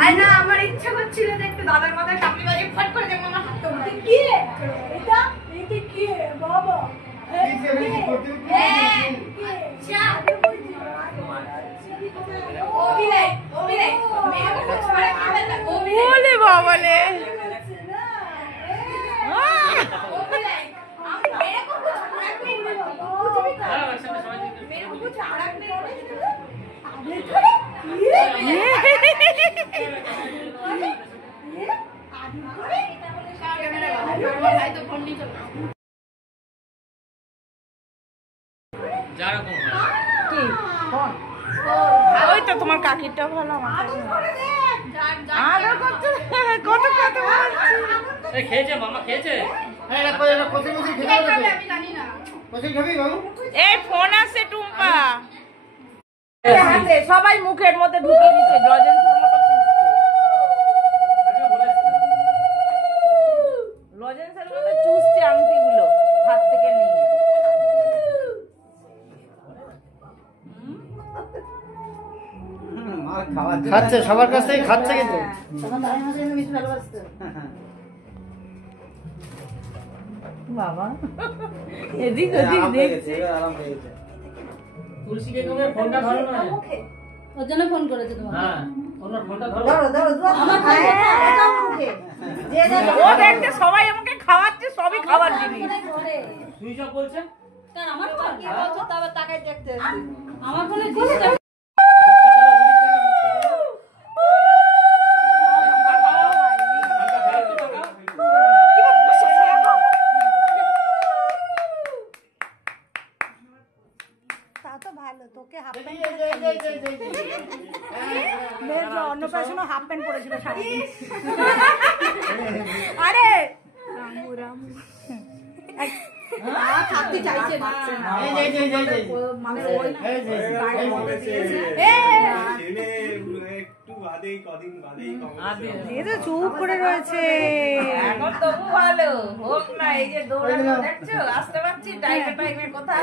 আর না আমার ইচ্ছা করছিল যে একটু দাদার মাথায় টাপলি বাজিয়ে ফট করে দেখবো আমার হাতটা মারে কি এটা কি বাবা ওলে বাবালে ওই তো তোমার কাকিরটা ভালো আমার খেয়েছে মামা খেয়েছে এই ফোন আছে টুম্পা হাতে সবাই মুখের মধ্যে ঢুকে দিচ্ছে লজেন্সের মতো লজেন্সের মতো চুষছে আংটিগুলো হাত থেকে নিয়ে খাচ্ছে সবার কাছ থেকে খাচ্ছে কিন্তু বাবা এদিক ওদিক দেখছে তুলসীকে তুমি ফোনটা ধরো না ওর জন্য ফোন করেছে তোমাকে হ্যাঁ ওনার ফোনটা ধরো ও দেখছে সবাই আমাকে খাওয়াচ্ছে সবই খাবার জিনিস সুইচ অফ বলছে কারণ আমার ফোন কি বলছো তবে তাকাই দেখতে আমার ফোনে ডিসটার্ব অন্নপ্রাশন হাফ প্যান্ট পরেছিল আরে থাকতে চাইছে না চুপ করে রয়েছে এখন তবু ভালো হোক না এই যে দৌড়ানো দেখছো আসতে পারছি টাইমের কথা